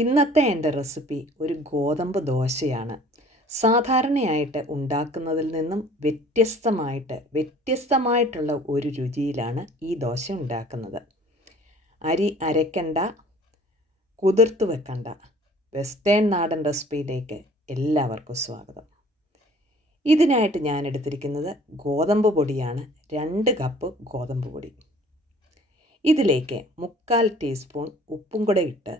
ഇന്നത്തെ എൻ്റെ റെസിപ്പി ഒരു ഗോതമ്പ് ദോശയാണ്. സാധാരണയായിട്ട് ഉണ്ടാക്കുന്നതിൽ നിന്നും വ്യത്യസ്തമായിട്ടുള്ള ഒരു രുചിയിലാണ് ഈ ദോശ ഉണ്ടാക്കുന്നത്. അരി അരയ്ക്കണ്ട, കുതിർത്ത് വെക്കണ്ട. വെസ്റ്റേൺ നാടൻ റെസിപ്പിയിലേക്ക് എല്ലാവർക്കും സ്വാഗതം. ഇതിനായിട്ട് ഞാൻ എടുത്തിരിക്കുന്നത് ഗോതമ്പ് പൊടിയാണ്. 2 കപ്പ് ഗോതമ്പ് പൊടി. ഇതിലേക്ക് 3/4 ടീസ്പൂൺ ഉപ്പും കൂടെ ഇട്ട്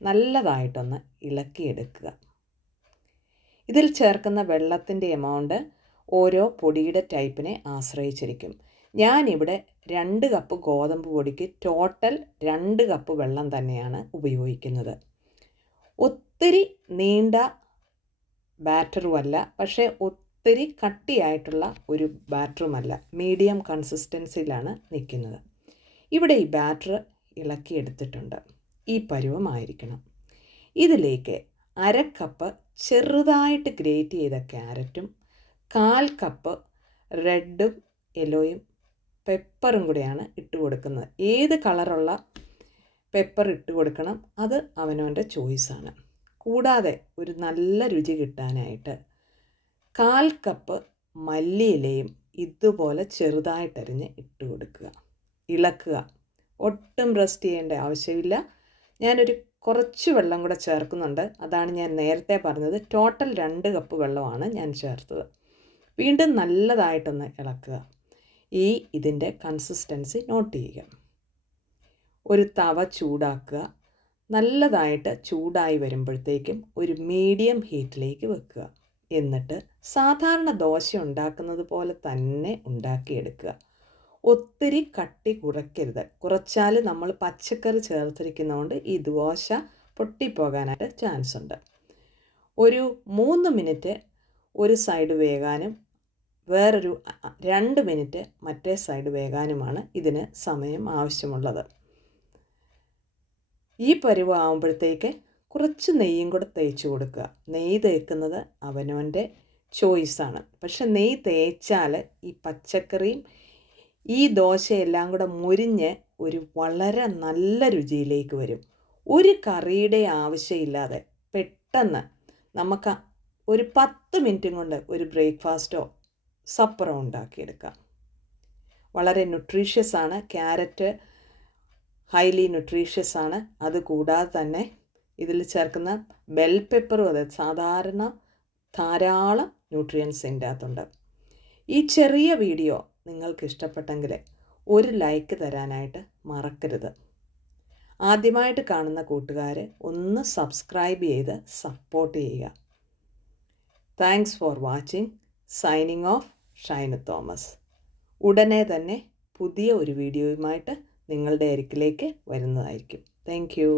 നല്ലതായിട്ടൊന്ന് ഇളക്കിയെടുക്കുക. ഇതിൽ ചേർക്കുന്ന വെള്ളത്തിൻ്റെ എമൗണ്ട് ഓരോ പൊടിയുടെ ടൈപ്പിനെ ആശ്രയിച്ചിരിക്കും. ഞാനിവിടെ 2 കപ്പ് ഗോതമ്പ് പൊടിക്ക് ടോട്ടൽ 2 കപ്പ് വെള്ളം തന്നെയാണ് ഉപയോഗിക്കുന്നത്. ഒത്തിരി നീണ്ട ബാറ്ററുമല്ല, പക്ഷേ ഒത്തിരി കട്ടിയായിട്ടുള്ള ഒരു ബാറ്ററുമല്ല, മീഡിയം കൺസിസ്റ്റൻസിയിലാണ് നിൽക്കുന്നത്. ഇവിടെ ഈ ബാറ്റർ ഇളക്കിയെടുത്തിട്ടുണ്ട്. ഈ പരുവമായിരിക്കണം. ഇതിലേക്ക് 1/2 കപ്പ് ചെറുതായിട്ട് ഗ്രേറ്റ് ചെയ്ത ക്യാരറ്റും 1/4 കപ്പ് റെഡും യെല്ലോയും പെപ്പറും കൂടെയാണ് ഇട്ട് കൊടുക്കുന്നത്. ഏത് കളറുള്ള പെപ്പർ ഇട്ട് കൊടുക്കണം, അത് അവനവൻ്റെ ചോയ്സാണ്. കൂടാതെ ഒരു നല്ല രുചി കിട്ടാനായിട്ട് 1/4 കപ്പ് മല്ലിയിലയും ഇതുപോലെ ചെറുതായിട്ടരിഞ്ഞ് ഇട്ട് കൊടുക്കുക. ഇളക്കുക. ഒട്ടും റെസ്റ്റ് ചെയ്യേണ്ട ആവശ്യമില്ല. ഞാനൊരു കുറച്ച് വെള്ളം കൂടെ ചേർക്കുന്നുണ്ട്. അതാണ് ഞാൻ നേരത്തെ പറഞ്ഞത്. ടോട്ടൽ 2 കപ്പ് വെള്ളമാണ് ഞാൻ ചേർത്തത്. വീണ്ടും നല്ലതായിട്ടൊന്ന് ഇളക്കുക. ഇതിൻ്റെ കൺസിസ്റ്റൻസി നോട്ട് ചെയ്യുക. ഒരു തവ ചൂടാക്കുക. നല്ലതായിട്ട് ചൂടായി വരുമ്പോഴത്തേക്കും ഒരു മീഡിയം ഹീറ്റിലേക്ക് വെക്കുക. എന്നിട്ട് സാധാരണ ദോശ ഉണ്ടാക്കുന്നത് പോലെ തന്നെ ഉണ്ടാക്കിയെടുക്കുക. ഒത്തിരി കട്ടി കുറയ്ക്കരുത്. കുറച്ചാൽ നമ്മൾ പച്ചക്കറി ചേർത്തിരിക്കുന്നതുകൊണ്ട് ഈ ദോശ പൊട്ടിപ്പോകാനായിട്ട് ചാൻസ് ഉണ്ട്. ഒരു 3 മിനിറ്റ് ഒരു സൈഡ് വേകാനും വേറൊരു 2 മിനിറ്റ് മറ്റേ സൈഡ് വേകാനുമാണ് ഇതിന് സമയം ആവശ്യമുള്ളത്. ഈ പരുവമാകുമ്പോഴത്തേക്ക് കുറച്ച് നെയ്യും കൂടെ തേച്ച് കൊടുക്കുക. നെയ്യ് തേക്കുന്നത് അവനവൻ്റെ ചോയ്സാണ്. പക്ഷെ നെയ്യ് തേച്ചാൽ ഈ പച്ചക്കറിയും ഈ ദോശയെല്ലാം കൂടെ മുരിഞ്ഞ് ഒരു വളരെ നല്ല രുചിയിലേക്ക് വരും. ഒരു കറിയുടെ ആവശ്യമില്ലാതെ പെട്ടെന്ന് നമുക്ക് ഒരു 10 മിനിറ്റും കൊണ്ട് ഒരു ബ്രേക്ക്ഫാസ്റ്റോ സപ്പറോ ഉണ്ടാക്കിയെടുക്കാം. വളരെ ന്യൂട്രീഷ്യസ് ആണ്. ക്യാരറ്റ് ഹൈലി ന്യൂട്രീഷ്യസ് ആണ്. അതുകൂടാതെ തന്നെ ഇതിൽ ചേർക്കുന്ന ബെൽ പെപ്പറും അതെ സാധാരണ ധാരാളം ന്യൂട്രിയൻസ് ഇതിൻ്റെ അകത്തുണ്ട്. ഈ ചെറിയ വീഡിയോ നിങ്ങൾക്ക് ഇഷ്ടപ്പെട്ടെങ്കിൽ ഒരു ലൈക്ക് തരാനായിട്ട് മറക്കരുത്. ആദ്യമായിട്ട് കാണുന്ന കൂട്ടുകാർ ഒന്ന് സബ്സ്ക്രൈബ് ചെയ്ത് സപ്പോർട്ട് ചെയ്യുക. Thanks for watching. Signing off Shinu Thomas. ഉടനെ തന്നെ പുതിയ ഒരു വീഡിയോയുമായിട്ട് നിങ്ങളുടെ അരികിലേക്ക് വരുന്നതായിരിക്കും. Thank U.